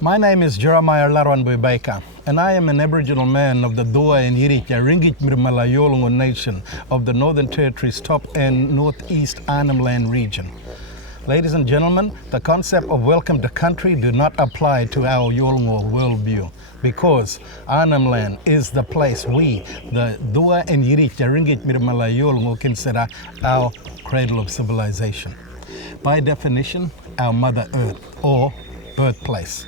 My name is Jeremiah Larwanbuibaika, and I am an Aboriginal man of the Dua and Yirika Ringit Mirmala Yolngu Nation of the Northern Territory's top and northeast Arnhem Land region. Ladies and gentlemen, the concept of welcome to country do not apply to our Yolngu worldview, because Arnhem Land is the place we, the Dua and Yirika Ringit Mirmala Yolngu, consider our cradle of civilization. By definition, our Mother Earth, or birthplace.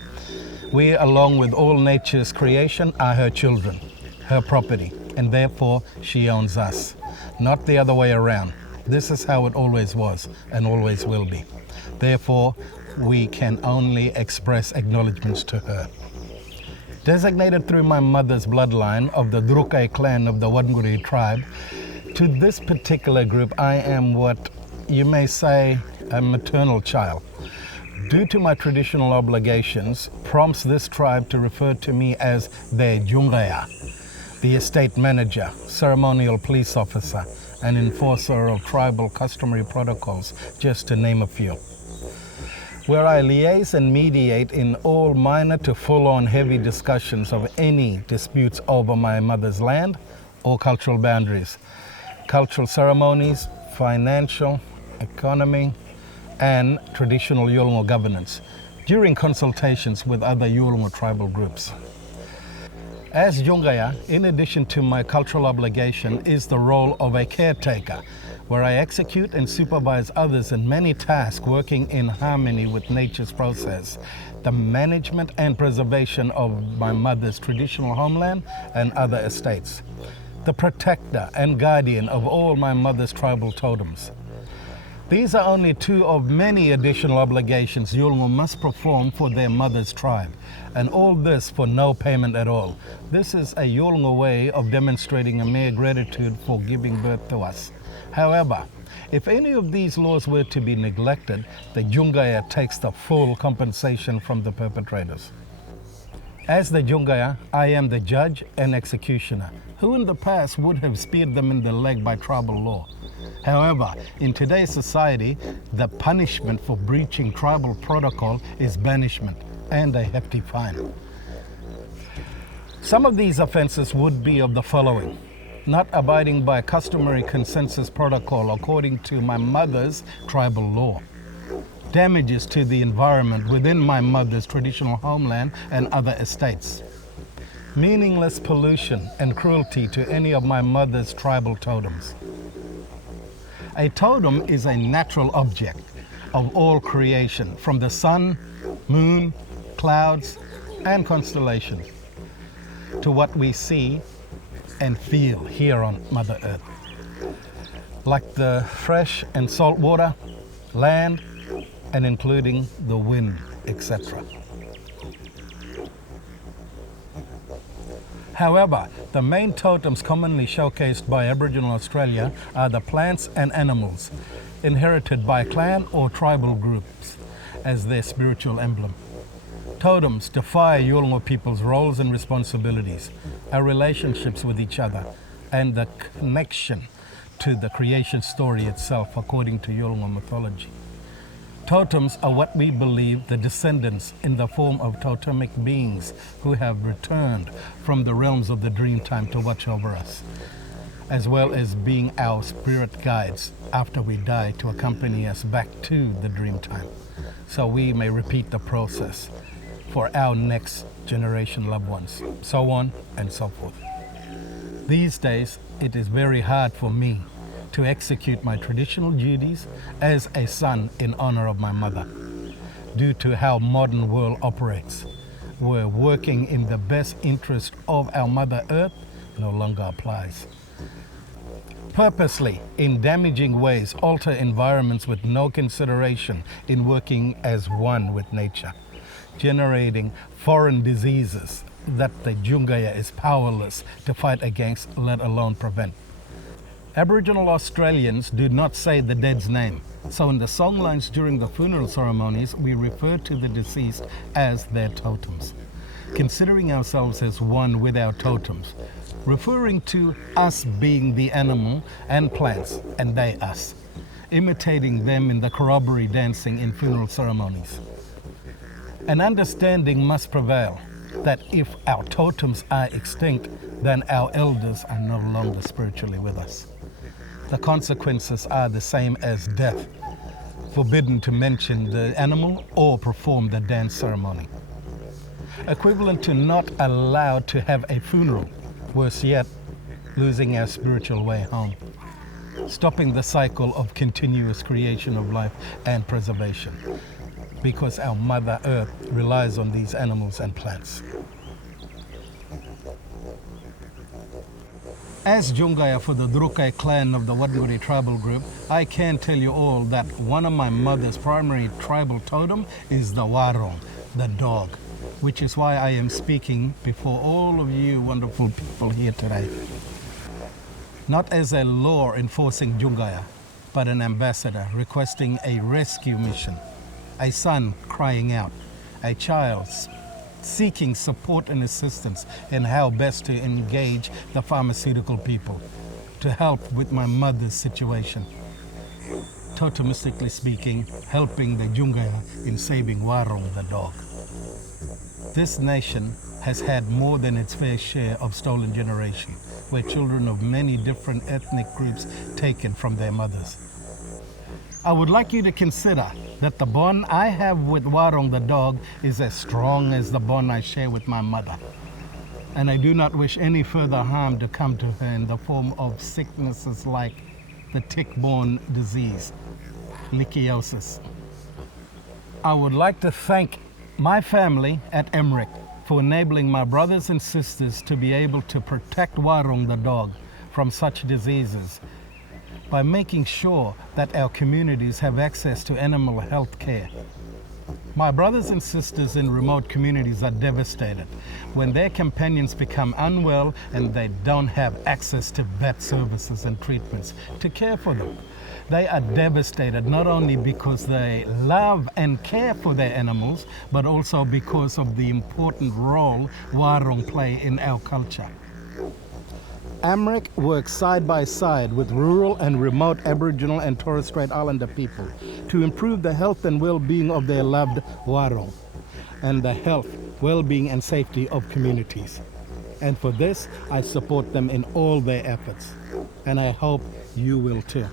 We, along with all nature's creation, are her children, her property, and therefore she owns us, not the other way around. This is how it always was and always will be. Therefore, we can only express acknowledgements to her. Designated through my mother's bloodline of the Djungaya clan of the Wurundjeri tribe, to this particular group I am what you may say a maternal child. Due to my traditional obligations, prompts this tribe to refer to me as the Djungaya, the estate manager, ceremonial police officer, and enforcer of tribal customary protocols, just to name a few. Where I liaise and mediate in all minor to full-on heavy discussions of any disputes over my mother's land or cultural boundaries, cultural ceremonies, financial, economy, and traditional Yolngu governance during consultations with other Yolngu tribal groups. As Djungaya, in addition to my cultural obligation, is the role of a caretaker, where I execute and supervise others in many tasks working in harmony with nature's process, the management and preservation of my mother's traditional homeland and other estates, the protector and guardian of all my mother's tribal totems. These are only two of many additional obligations Yolngu must perform for their mother's tribe, and all this for no payment at all. This is a Yolngu way of demonstrating a mere gratitude for giving birth to us. However, if any of these laws were to be neglected, the Djungaya takes the full compensation from the perpetrators. As the Djungaya, I am the judge and executioner, who in the past would have speared them in the leg by tribal law. However, in today's society, the punishment for breaching tribal protocol is banishment and a hefty fine. Some of these offenses would be of the following: not abiding by customary consensus protocol according to my mother's tribal law, damages to the environment within my mother's traditional homeland and other estates, meaningless pollution and cruelty to any of my mother's tribal totems. A totem is a natural object of all creation, from the sun, moon, clouds, and constellations, to what we see and feel here on Mother Earth, like the fresh and salt water, land, and including the wind, etc. However, the main totems commonly showcased by Aboriginal Australia are the plants and animals, inherited by clan or tribal groups as their spiritual emblem. Totems defy Yolngu people's roles and responsibilities, our relationships with each other, and the connection to the creation story itself according to Yolngu mythology. Totems are what we believe the descendants in the form of totemic beings who have returned from the realms of the dreamtime to watch over us, as well as being our spirit guides after we die to accompany us back to the dreamtime, so we may repeat the process for our next generation loved ones, so on and so forth. These days, it is very hard for me to execute my traditional duties as a son in honor of my mother, due to how modern world operates, where working in the best interest of our Mother Earth no longer applies. Purposely, in damaging ways, alter environments with no consideration in working as one with nature, generating foreign diseases that the Djungaya is powerless to fight against, let alone prevent. Aboriginal Australians do not say the dead's name, so in the songlines during the funeral ceremonies, we refer to the deceased as their totems, considering ourselves as one with our totems, referring to us being the animal and plants, and they us, imitating them in the corroboree dancing in funeral ceremonies. An understanding must prevail that if our totems are extinct, then our elders are no longer spiritually with us. The consequences are the same as death, forbidden to mention the animal or perform the dance ceremony. Equivalent to not allowed to have a funeral, worse yet, losing our spiritual way home, stopping the cycle of continuous creation of life and preservation, because our Mother Earth relies on these animals and plants. As Djungaya for the Djungaya clan of the Wurundjeri tribal group, I can tell you all that one of my mother's primary tribal totem is the warrun, the dog, which is why I am speaking before all of you wonderful people here today. Not as a law enforcing Djungaya, but an ambassador requesting a rescue mission, a son crying out, a child seeking support and assistance in how best to engage the pharmaceutical people to help with my mother's situation. Totemistically speaking, helping the Djungaya in saving Warrung the dog. This nation has had more than its fair share of stolen generation, where children of many different ethnic groups taken from their mothers. I would like you to consider that the bond I have with Warrung the dog is as strong as the bond I share with my mother. And I do not wish any further harm to come to her in the form of sicknesses like the tick-borne disease, lichiosis. I would like to thank my family at Emmerich for enabling my brothers and sisters to be able to protect Warrung the dog from such diseases by making sure that our communities have access to animal health care. My brothers and sisters in remote communities are devastated when their companions become unwell and they don't have access to vet services and treatments to care for them. They are devastated not only because they love and care for their animals, but also because of the important role Warrung play in our culture. Amrec works side by side with rural and remote Aboriginal and Torres Strait Islander people to improve the health and well-being of their loved Warrung and the health, well-being and safety of communities. And for this, I support them in all their efforts, and I hope you will too.